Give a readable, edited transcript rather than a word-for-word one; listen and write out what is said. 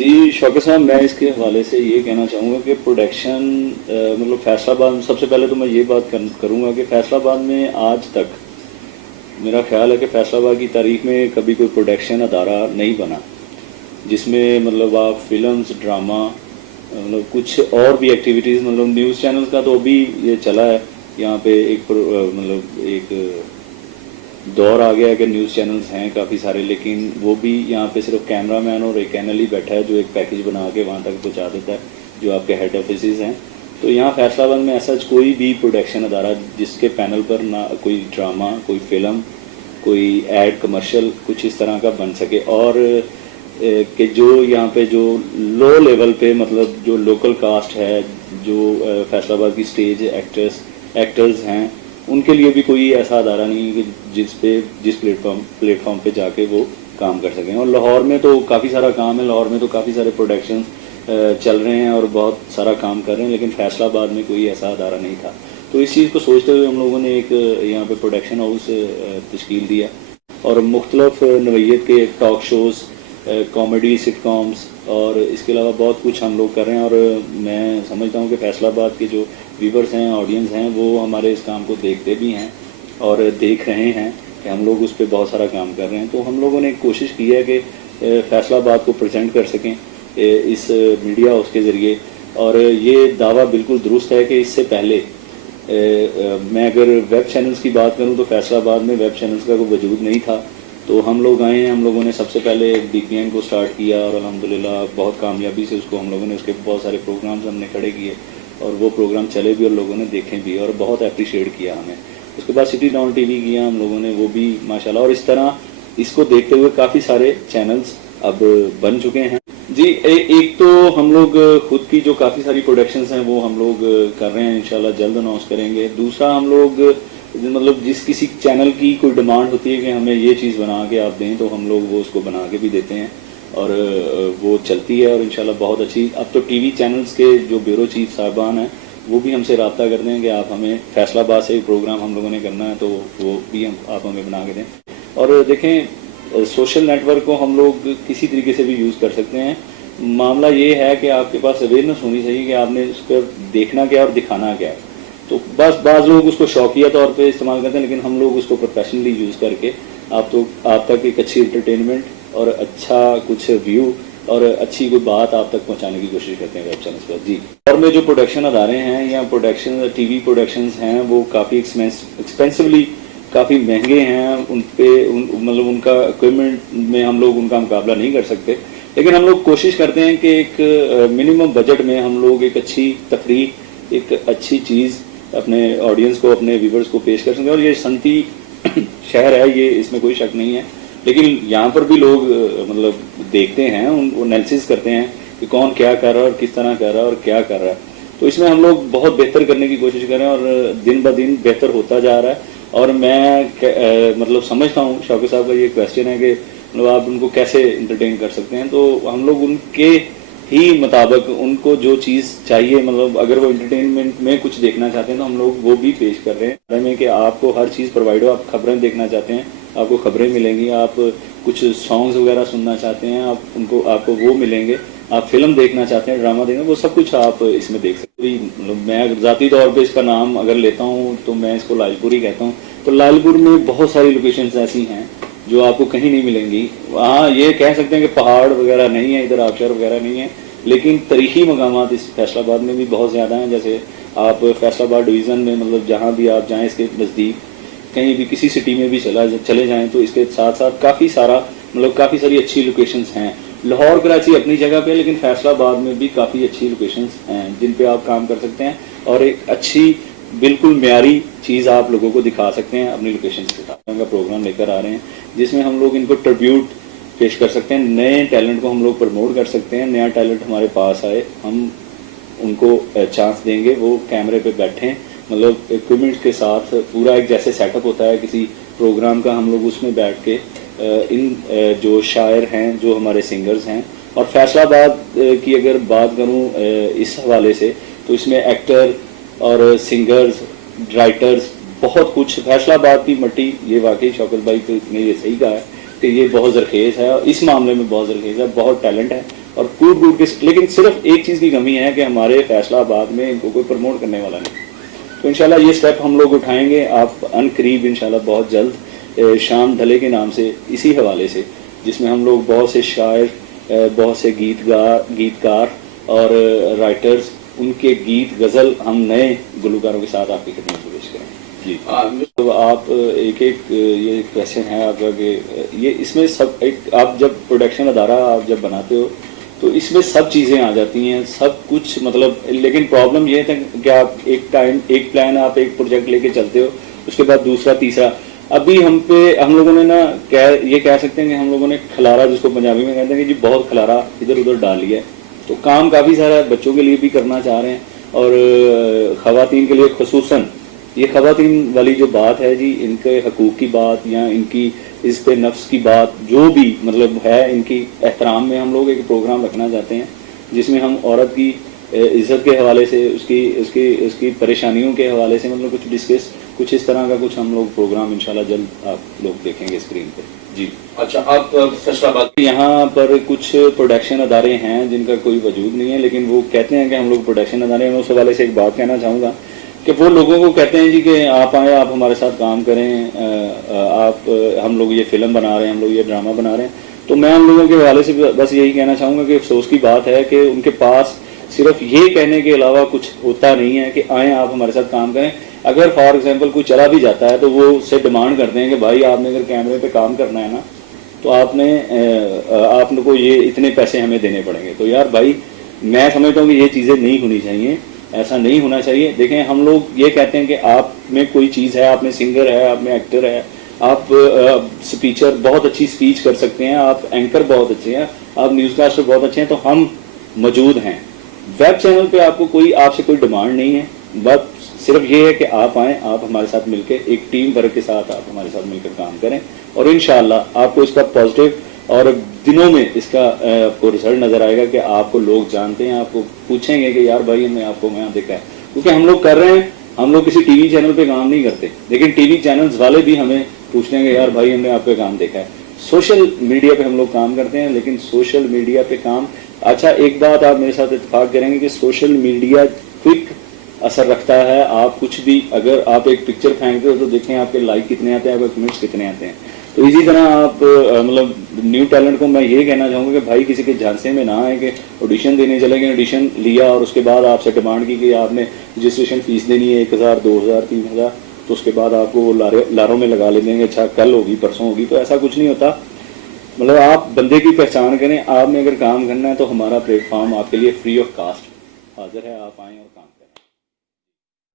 जी शौकत साहब, मैं इसके हवाले से ये कहना चाहूँगा कि प्रोडक्शन मतलब फैसलाबाद, सबसे पहले तो मैं ये बात करूँगा कि फैसलाबाद में आज तक मेरा ख्याल है कि फैसलाबाद की तारीख में कभी कोई प्रोडक्शन अदारा नहीं बना जिसमें मतलब आप फिल्म्स, ड्रामा, मतलब कुछ और भी एक्टिविटीज़, मतलब न्यूज़ चैनल्स का तो अभी ये चला है यहाँ पे मतलब एक दौर आ गया है कि न्यूज़ चैनल्स हैं काफ़ी सारे, लेकिन वो भी यहाँ पे सिर्फ कैमरा मैन और एक एनएल ही बैठा है जो एक पैकेज बना के वहाँ तक पहुँचा देता है, जो आपके हेड ऑफिसेज हैं। तो यहाँ फैसलाबाद में ऐसा कोई भी प्रोडक्शन अदारा जिसके पैनल पर ना कोई ड्रामा, कोई फिल्म, कोई एड, कमर्शियल कुछ इस तरह का बन सके, और कि जो यहाँ पे जो लो लेवल पे, मतलब जो लोकल कास्ट है, जो फैसलाबाद की स्टेज एक्टर्स हैं, उनके लिए भी कोई ऐसा अदारा नहीं है कि जिस प्लेटफॉर्म पे जाके वो काम कर सकें। और लाहौर में तो काफ़ी सारा काम है, लाहौर में तो काफ़ी सारे प्रोडक्शन चल रहे हैं और बहुत सारा काम कर रहे हैं, लेकिन फैसलाबाद में कोई ऐसा अदारा नहीं था। तो इस चीज़ को सोचते हुए हम लोगों ने एक यहाँ पे प्रोडक्शन हाउस तश्कील दिया और मुख्तलिफ नवैयत के टॉक शोज़, कॉमेडी, सिटकॉम्स और इसके अलावा बहुत कुछ हम लोग कर रहे हैं। और मैं समझता हूँ कि फैसलाबाद के जो व्यूवर्स हैं, ऑडियंस हैं, वो हमारे इस काम को देखते भी हैं और देख रहे हैं कि हम लोग उस पर बहुत सारा काम कर रहे हैं। तो हम लोगों ने कोशिश की है कि फैसलाबाद को प्रेजेंट कर सकें इस मीडिया हाउस के ज़रिए। और ये दावा बिल्कुल दुरुस्त है कि इससे पहले मैं अगर वेब चैनल्स की बात करूं तो फैसलाबाद में वेब चैनल्स का कोई वजूद नहीं था। तो हम लोग आए हैं, हम लोगों ने सबसे पहले DPN को स्टार्ट किया और अल्हम्दुलिल्लाह बहुत कामयाबी से उसको हम लोगों ने, उसके बहुत सारे प्रोग्राम्स हमने खड़े किए और वो प्रोग्राम चले भी और लोगों ने देखे भी और बहुत अप्रिशिएट किया हमें। उसके बाद सिटी टाउन TV किया हम लोगों ने, वो भी माशाल्लाह। और इस तरह इसको देखते हुए काफ़ी सारे चैनल्स अब बन चुके हैं। जी एक तो हम लोग खुद की जो काफ़ी सारी प्रोडक्शंस हैं वो हम लोग कर रहे हैं, इंशाल्लाह जल्द अनाउंस करेंगे। दूसरा, हम लोग मतलब जिस किसी चैनल की कोई डिमांड होती है कि हमें ये चीज़ बना के आप दें, तो हम लोग वो उसको बना के भी देते हैं और वो चलती है और इंशाल्लाह बहुत अच्छी। अब तो TV चैनल्स के जो ब्यूरो चीफ साहबान हैं वो भी हमसे रब्ता करते हैं कि आप हमें फैसलाबाद से प्रोग्राम हम लोगों ने करना है, तो वो भी आप हमें बना के दें। और देखें, सोशल नेटवर्क को हम लोग किसी तरीके से भी यूज़ कर सकते हैं। मामला ये है कि आपके पास अवेयरनेस होनी चाहिए कि आपने उस पर देखना क्या और दिखाना क्या है। तो बस बाज़ लोग उसको शौकिया तौर पे इस्तेमाल करते हैं, लेकिन हम लोग उसको प्रोफेशनली यूज़ करके आप तक एक अच्छी एंटरटेनमेंट और अच्छा कुछ व्यू और अच्छी कोई बात आप तक पहुंचाने की कोशिश करते हैं वेब चैनल्स पर। जी, और में जो प्रोडक्शन अदारे हैं या TV प्रोडक्शंस हैं वो काफ़ी एक्सपेंसिवली काफ़ी महंगे हैं। मतलब उनका इक्विपमेंट में हम लोग उनका मुकाबला नहीं कर सकते, लेकिन हम लोग कोशिश करते हैं कि एक मिनिमम बजट में हम लोग एक अच्छी तफरीह, एक अच्छी चीज़ अपने ऑडियंस को, अपने व्यूवर्स को पेश कर सकें। और ये सनती शहर है, ये इसमें कोई शक नहीं है, लेकिन यहाँ पर भी लोग मतलब देखते हैं, वो एनालिसिस करते हैं कि कौन क्या कर रहा है और किस तरह कर रहा है और क्या कर रहा है। तो इसमें हम लोग बहुत बेहतर करने की कोशिश कर रहे हैं और दिन ब दिन बेहतर होता जा रहा है। और मैं मतलब समझता हूँ शौकत साहब का ये क्वेश्चन है कि मतलब आप उनको कैसे इंटरटेन कर सकते हैं, तो हम लोग उनके ही मुताबिक उनको जो चीज़ चाहिए, मतलब अगर वो एंटरटेनमेंट में कुछ देखना चाहते हैं तो हम लोग वो भी पेश कर रहे हैं में कि आपको हर चीज़ प्रोवाइड हो। आप खबरें देखना चाहते हैं, आपको खबरें मिलेंगी। आप कुछ सॉन्ग्स वगैरह सुनना चाहते हैं, आपको वो मिलेंगे। आप फिल्म देखना चाहते हैं, ड्रामा देखना, वो सब कुछ आप इसमें देख सकते हैं। मतलब मैं ज़ाती तौर पर इसका नाम अगर लेता हूँ तो मैं इसको लालपुर ही कहता हूँ। तो लालपुर में बहुत सारी लोकेशंस ऐसी हैं जो आपको कहीं नहीं मिलेंगी। वहाँ ये कह सकते हैं कि पहाड़ वगैरह नहीं है, इधर आबशार वगैरह नहीं है, लेकिन तारीखी मकामात इस फैसलाबाद में भी बहुत ज़्यादा हैं। जैसे आप फैसलाबाद डिवीज़न में मतलब जहाँ भी आप जाएँ, इसके नज़दीक कहीं भी किसी सिटी में भी चले जाएँ तो इसके साथ साथ काफ़ी सारी अच्छी लोकेशंस हैं। लाहौर, कराची अपनी जगह पे, लेकिन फैसलाबाद में भी काफ़ी अच्छी लोकेशंस हैं जिन पे आप काम कर सकते हैं और एक अच्छी बिल्कुल म्यारी चीज़ आप लोगों को दिखा सकते हैं अपनी लोकेशन के साथ। का प्रोग्राम लेकर आ रहे हैं जिसमें हम लोग इनको ट्रिब्यूट पेश कर सकते हैं, नए टैलेंट को हम लोग प्रमोट कर सकते हैं। नया टैलेंट हमारे पास आए, हम उनको चांस देंगे, वो कैमरे पे बैठें, मतलब इक्विपमेंट्स के साथ पूरा एक जैसे सेटअप होता है किसी प्रोग्राम का, हम लोग उसमें बैठ के इन जो शायर हैं, जो हमारे सिंगर्स हैं। और फैसलाबाद की अगर बात करूं इस हवाले से, तो इसमें एक्टर और सिंगर्स, राइटर्स, बहुत कुछ। फैसलाबाद की मट्टी, ये वाकई शौकत भाई ने ये सही कहा है कि ये बहुत ज़रखेज़ है और इस मामले में बहुत ज़रखेज़ है, बहुत टैलेंट है اور کود کود کے, لیکن صرف ایک چیز کی کمی ہے کہ ہمارے فیصلہ آباد میں ان کو کوئی پروموٹ کرنے والا نہیں. تو انشاءاللہ یہ سٹیپ ہم لوگ اٹھائیں گے. آپ ان قریب انشاءاللہ بہت جلد شام ڈھلے کے نام سے اسی حوالے سے, جس میں ہم لوگ بہت سے شاعر, بہت سے گیت کار اور رائٹرز, ان کے گیت غزل ہم نئے گلوکاروں کے ساتھ آپ کی خدمت میں پیش کریں. جی تو آپ ایک یہ کویشچن ہے آپ کا کہ یہ اس میں سب ایک آپ جب پروڈکشن ادارہ آپ جب بناتے ہو تو اس میں سب چیزیں آ جاتی ہیں, سب کچھ مطلب, لیکن پرابلم یہ تھا کہ آپ ایک پلان آپ ایک پروجیکٹ لے کے چلتے ہو, اس کے بعد دوسرا تیسرا. ابھی ہم لوگوں نے نا یہ کہہ سکتے ہیں کہ ہم لوگوں نے کھلارا, جس کو پنجابی میں کہتے ہیں کہ جی بہت کھلارا ادھر ادھر ڈال لیا ہے. تو کام کافی سارا ہے, بچوں کے لیے بھی کرنا چاہ رہے ہیں اور خواتین کے لیے خصوصاً یہ خواتین والی جو بات ہے جی, ان کے حقوق کی بات یا ان کی عزت نفس کی بات جو بھی مطلب ہے, ان کی احترام میں ہم لوگ ایک پروگرام رکھنا چاہتے ہیں جس میں ہم عورت کی عزت کے حوالے سے, اس کی پریشانیوں کے حوالے سے مطلب کچھ ڈسکس, کچھ اس طرح کا کچھ ہم لوگ پروگرام انشاءاللہ جلد آپ لوگ دیکھیں گے اسکرین پہ. جی اچھا, آپ فیصلہ آباد یہاں پر کچھ پروڈکشن ادارے ہیں جن کا کوئی وجود نہیں ہے, لیکن وہ کہتے ہیں کہ ہم لوگ پروڈکشن ادارے ہیں. میں اس حوالے سے ایک بات کہنا چاہوں گا کہ وہ لوگوں کو کہتے ہیں جی کہ آپ آئیں, آپ ہمارے ساتھ کام کریں, ہم لوگ یہ فلم بنا رہے ہیں, ہم لوگ یہ ڈرامہ بنا رہے ہیں. تو میں ان لوگوں کے حوالے سے بس یہی کہنا چاہوں گا کہ افسوس کی بات ہے کہ ان کے پاس صرف یہ کہنے کے علاوہ کچھ ہوتا نہیں ہے کہ آئیں آپ ہمارے ساتھ کام کریں. اگر فار ایگزامپل کوئی چلا بھی جاتا ہے تو وہ اس سے ڈیمانڈ کرتے ہیں کہ بھائی آپ نے اگر کیمرے پہ کام کرنا ہے نا تو آپ کو یہ اتنے پیسے ہمیں دینے پڑیں گے. تو یار بھائی میں سمجھتا ہوں کہ یہ چیزیں نہیں ہونی چاہیے, ایسا نہیں ہونا چاہیے. دیکھیں ہم لوگ یہ کہتے ہیں کہ آپ میں کوئی چیز ہے, آپ میں سنگر ہے, آپ میں ایکٹر ہے, آپ سپیچر بہت اچھی سپیچ کر سکتے ہیں, آپ اینکر بہت اچھے ہیں, آپ نیوز کاسٹر بہت اچھے ہیں, تو ہم موجود ہیں. ویب چینل پہ آپ سے کوئی ڈیمانڈ نہیں ہے, بس صرف یہ ہے کہ آپ آئیں, آپ ہمارے ساتھ مل کے ایک ٹیم ورک کے ساتھ آپ ہمارے ساتھ مل کر کام کریں, اور انشاءاللہ آپ کو اس کا پازیٹیو اور دنوں میں اس کا آپ کو رزلٹ نظر آئے گا کہ آپ کو لوگ جانتے ہیں, آپ کو پوچھیں گے کہ یار بھائی ہم نے آپ کو وہاں دیکھا ہے. کیونکہ ہم لوگ کر رہے ہیں, ہم لوگ کسی ٹی وی چینل پہ کام نہیں کرتے, لیکن ٹی وی چینلز والے بھی ہمیں پوچھتے ہیں کہ یار بھائی ہم نے آپ پہ کام دیکھا ہے. سوشل میڈیا پہ ہم لوگ کام کرتے ہیں, لیکن سوشل میڈیا پہ کام, اچھا ایک بات آپ میرے ساتھ اتفاق کریں گے کہ سوشل میڈیا کوئک اثر رکھتا ہے. آپ کچھ بھی اگر آپ ایک پکچر پھینکتے ہو تو دیکھیں آپ کے لائک کتنے آتے ہیں, آپ کے کمنٹس کتنے آتے ہیں. تو اسی طرح آپ مطلب نیو ٹیلنٹ کو میں یہ کہنا چاہوں گا کہ بھائی کسی کے جھانسے میں نہ آئے کہ آڈیشن دینے چلے گئے, آڈیشن لیا اور اس کے بعد آپ سے ڈیمانڈ کی کہ آپ نے رجسٹریشن فیس دینی ہے 1000 2000 3000, تو اس کے بعد آپ کو وہ لاروں میں لگا لے دیں گے, اچھا کل ہوگی پرسوں ہوگی. تو ایسا کچھ نہیں ہوتا. مطلب آپ بندے کی پہچان کریں, آپ نے اگر کام کرنا ہے تو ہمارا پلیٹ فارم آپ کے لیے فری آف کاسٹ حاضر ہے, آپ آئیں اور کام کریں.